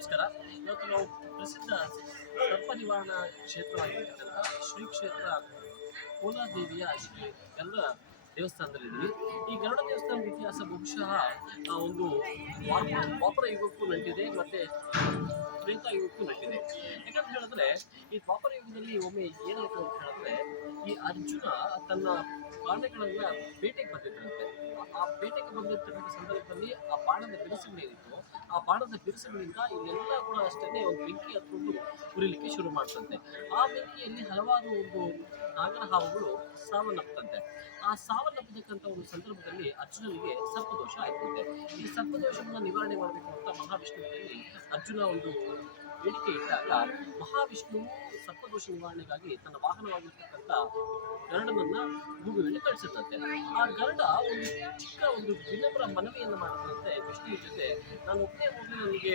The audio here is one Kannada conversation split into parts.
ನಮಸ್ಕಾರ. ಇವತ್ತು ನಾವು ಪ್ರಸಿದ್ಧ ಸರ್ಪ ನಿವಾರಣಾ ಕ್ಷೇತ್ರವಾಗಿರ್ತಕ್ಕಂಥ ಶ್ರೀ ಕ್ಷೇತ್ರ ಕೋಲಾದೇವಿಯ ಶ್ರೀ ಗರುಡ ದೇವಸ್ಥಾನದಲ್ಲಿದ್ದೀವಿ ಈ ಗರುಡ ದೇವಸ್ಥಾನದ ಇತಿಹಾಸ ಬಹುಶಃ ಒಂದು ದ್ವಾಪರ ಯುಗಕ್ಕೂ ನಂಟಿದೆ ಮತ್ತೆ ತ್ರೇತಾಯುಗಕ್ಕೂ ನಂಟಿದೆ. ಯಾಕಂತ ಹೇಳಿದ್ರೆ, ಈ ದ್ವಾಪರ ಯುಗದಲ್ಲಿ ಒಮ್ಮೆ ಏನಾಯ್ತು ಅಂತ ಹೇಳಿದ್ರೆ ಈ ಅರ್ಜುನ ತನ್ನ ಬಾಣಗಳನ್ನ ಬೇಟೆಗೆ ಬಂದಿದ್ದಂತೆ ಆ ಬೇಟೆಗೆ ಬಂದಿರ್ತಕ್ಕಂಥ ಸಂದರ್ಭದಲ್ಲಿ ಆ ಬಾಣದ ಬಿರುಸುಗಳೇನಿತ್ತು ಆ ಬಾಣದ ಬಿರುಸುಗಳಿಂದ ಇವೆಲ್ಲ ಕೂಡ ಅಷ್ಟೇ ಒಂದು ಬೆಂಕಿ ಹತ್ಕೊಂಡು ಉರಿಲಿಕ್ಕೆ ಶುರು ಮಾಡ್ತಂತೆ. ಆ ಬೆಂಕಿಯಲ್ಲಿ ಹಲವಾರು ಒಂದು ನಾಗರ ಹಾವುಗಳು ಆ ಸಾವನ್ನಪ್ಪತಕ್ಕಂಥ ಒಂದು ಸಂದರ್ಭದಲ್ಲಿ ಅರ್ಜುನನಿಗೆ ಸರ್ಪದೋಷ ಆಯ್ತಂತೆ. ಈ ಸರ್ಪದೋಷವನ್ನು ನಿವಾರಣೆ ಮಾಡಬೇಕು ಅಂತ ಮಹಾವಿಷ್ಣುವಿನಲ್ಲಿ ಅರ್ಜುನ ಒಂದು ಬೇಡಿಕೆ ಇಟ್ಟಾಗ ಮಹಾವಿಷ್ಣುವು ಸರ್ಪದೋಷ ನಿವಾರಣೆಗಾಗಿ ತನ್ನ ವಾಹನವಾಗಿರ್ತಕ್ಕಂಥ ಗರುಡನನ್ನ ಭೂಮಿಯಲ್ಲಿ ಕಳಿಸುತ್ತಂತೆ ಆ ಗರುಡ ಒಂದು ಚಿಕ್ಕ ಒಂದು ವಿನಮ್ರ ಮನವಿಯನ್ನು ಮಾಡುತ್ತಂತೆ ವಿಷ್ಣುವಿನ ಜೊತೆ, ನಾನು ಒಬ್ಬನೇ ಹೋಗಿ ನನಗೆ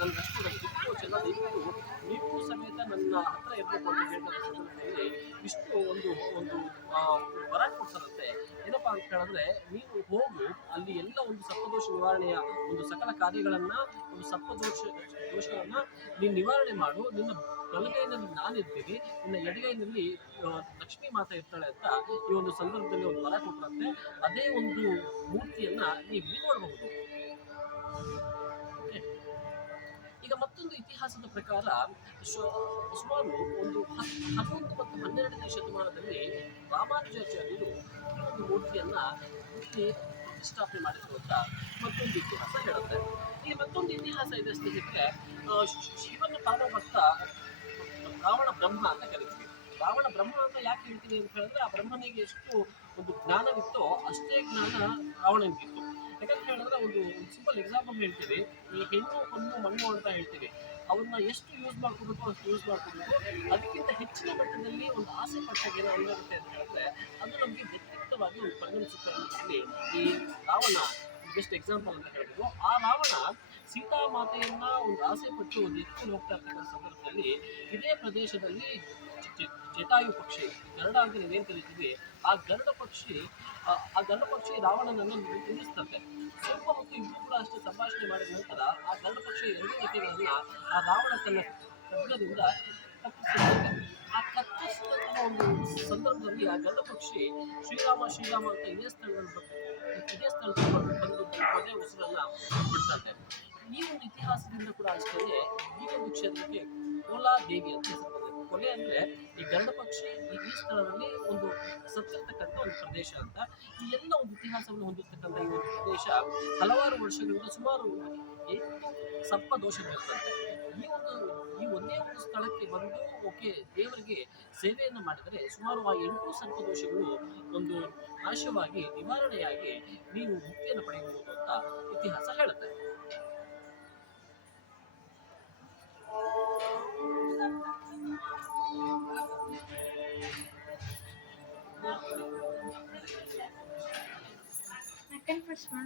ನನ್ನ ಅಷ್ಟು ಚೆನ್ನಾಗಿತ್ತು ನೀವು ಸಮೇತ ನನ್ನ ಹತ್ರ ಇರಬೇಕು ಅಂತ ಹೇಳಿದ ವಿಷ್ಣು ಒಂದು ಒಂದು ವರ ಕೊಡ್ತಾರಂತೆ ಅಂತ ಹೇಳಿದ್ರೆ ನೀವು ಹೋಗಿ ಅಲ್ಲಿ ಎಲ್ಲ ಒಂದು ಸಪ್ತದೋಷ ನಿವಾರಣೆಯ ಒಂದು ಸಕಲ ಕಾರ್ಯಗಳನ್ನ, ಒಂದು ಸಪ್ತದೋಷ ದೋಷಗಳನ್ನ ನೀನು ನಿವಾರಣೆ ಮಾಡು. ನಿನ್ನ ಬಲಗೈನಲ್ಲಿ ನಾನಿರ್ತೀನಿ ನಿನ್ನ ಎಡಗೈನಲ್ಲಿ ಲಕ್ಷ್ಮೀ ಮಾತಾ ಇರ್ತಾಳೆ ಅಂತ ಈ ಒಂದು ಸಂದರ್ಭದಲ್ಲಿ ಒಂದು ಬರ ಕೊಟ್ಟರಂತೆ ಅದೇ ಒಂದು ಮೂರ್ತಿಯನ್ನ ನೀವು ಇಲ್ಲಿ ನೋಡಬಹುದು. ಈಗ ಮತ್ತೊಂದು ಇತಿಹಾಸದ ಪ್ರಕಾರ ಸುಮಾರು ಒಂದು ಹನ್ನೆರಡನೇ ಶತಮಾನದಲ್ಲಿ ರಾಮಾನುಜಾಚಾರ್ಯರು ಒಂದು ಮೂರ್ತಿಯನ್ನ ಇಲ್ಲಿ ಪ್ರತಿಷ್ಠಾಪನೆ ಮಾಡಿಸುವಂತ ಮತ್ತೊಂದು ಇತಿಹಾಸ ಹೇಳುತ್ತೆ. ಈ ಮತ್ತೊಂದು ಇತಿಹಾಸ ಇದೆ ಸ್ನೇಹಿತರೆ ಶಿವನ ಭಕ್ತ ರಾವಣ ಬ್ರಹ್ಮ ಅಂತ ಕರಿತೀವಿ. ರಾವಣ ಬ್ರಹ್ಮ ಅಂತ ಯಾಕೆ ಹೇಳ್ತೀನಿ ಅಂತ ಹೇಳಿದ್ರೆ, ಆ ಬ್ರಹ್ಮನಿಗೆ ಎಷ್ಟು ಒಂದು ಜ್ಞಾನವಿತ್ತೋ ಅಷ್ಟೇ ಜ್ಞಾನ ರಾವಣನಿಗಿತ್ತು. ಯಾಕಂತ ಹೇಳಿದ್ರೆ, ಒಂದು ಸಿಂಪಲ್ ಎಕ್ಸಾಂಪಲ್ ಹೇಳ್ತೀವಿ ಈ ಹೆಣ್ಣು, ಹೊಣ್ಣು, ಮಣ್ಣು ಅಂತ ಹೇಳ್ತೀವಿ ಅವ್ರನ್ನ ಎಷ್ಟು ಯೂಸ್ ಮಾಡ್ಕೋಬೇಕು ಅಷ್ಟು ಯೂಸ್ ಮಾಡ್ಕೋಬೇಕು. ಅದಕ್ಕಿಂತ ಹೆಚ್ಚಿನ ಮಟ್ಟದಲ್ಲಿ ಒಂದು ಆಸೆ ಪಟ್ಟಾಗ ಏನೋ ಏನಾಗುತ್ತೆ ಅಂತ ಹೇಳಿದ್ರೆ, ಅದು ನಮಗೆ ವ್ಯತಿರಿಕ್ತವಾಗಿ ಒಂದು ಪರಿಣಮಿಸುತ್ತೆ ಅನ್ನೋದ್ರಲ್ಲಿ ಈ ರಾವಣ ಬೆಸ್ಟ್ ಎಕ್ಸಾಂಪಲ್ ಅಂತ ಹೇಳ್ಬೋದು. ಆ ರಾವಣ ಸೀತಾ ಮಾತೆಯನ್ನ ಒಂದು ಆಸೆ ಪಟ್ಟು ಒಂದು ಎತ್ಕೊಂಡು ಹೋಗ್ತಾ ಇರ್ತಕ್ಕಂಥ ಸಂದರ್ಭದಲ್ಲಿ ಇದೇ ಪ್ರದೇಶದಲ್ಲಿ ಜಟಾಯು ಪಕ್ಷಿ ಗರುಡ ಅಂತ ನೀವೇನು ಕರಿತೀವಿ ಆ ಗರುಡ ಪಕ್ಷಿ, ಆ ಗರುಡ ಪಕ್ಷಿ ರಾವಣನನ್ನು ನಿಲ್ಲಿಸ್ತಂತೆ. ಸ್ವಲ್ಪ ಮತ್ತು ಇಬ್ಬರು ಕೂಡ ಅಷ್ಟೇ ಸಂಭಾಷಣೆ ಮಾಡಿದ ನಂತರ ಆ ಗರುಡ ಪಕ್ಷಿ ಎರಡು ರೆಕ್ಕೆಗಳನ್ನ ಆ ರಾವಣ ತನ್ನ ಕಬ್ಬಿಣದಿಂದ ಆ ಕತ್ತರಿಸಿದಂತಹ ಒಂದು ಸಂದರ್ಭದಲ್ಲಿ ಆ ಗರುಡ ಪಕ್ಷಿ ಶ್ರೀರಾಮ ಶ್ರೀರಾಮ ಅಂತ ಇದೇ ಸ್ಥಳದಲ್ಲಿ ಇದೇ ಸ್ಥಳದಲ್ಲಿ ಬಂದು ಪದೇ ಉಸಿರನ್ನ ಬಿಡ್ತಂತೆ. ಈ ಒಂದು ಇತಿಹಾಸದಿಂದ ಕೂಡ ಅಷ್ಟೇ, ಈ ಒಂದು ಕ್ಷೇತ್ರಕ್ಕೆ ಕೋಲಾ ದೇವಿ ಅಂತ ಹೆಸರು ಅಂದ್ರೆ ಈ ಗರುಡ ಪಕ್ಷಿ ಈ ಸ್ಥಳದಲ್ಲಿ ಒಂದು ಸತ್ತಿರ್ತಕ್ಕಂಥ ಒಂದು ಪ್ರದೇಶ ಅಂತ. ಈ ಎಲ್ಲ ಒಂದು ಇತಿಹಾಸವನ್ನು ಹೊಂದಿರತಕ್ಕಂಥ ಈ ಒಂದು ಪ್ರದೇಶ ಹಲವಾರು ವರ್ಷಗಳಿಂದ ಸುಮಾರು ಎಂಟು ಸರ್ಪ ದೋಷಗಳಿರ್ತಂತೆ ಈ ಒಂದು, ಈ ಒಂದೇ ಒಂದು ಸ್ಥಳಕ್ಕೆ ಬಂದು, ಓಕೆ, ದೇವರಿಗೆ ಸೇವೆಯನ್ನು ಮಾಡಿದರೆ ಸುಮಾರು ಆ ಎಂಟು ಸರ್ಪ ದೋಷಗಳು ಒಂದು ನಾಶವಾಗಿ, ನಿವಾರಣೆಯಾಗಿ ನೀವು ಮುಕ್ತಿಯನ್ನು ಪಡೆಯಬಹುದು ಅಂತ ಇತಿಹಾಸ ಹೇಳುತ್ತೆ. Thanks for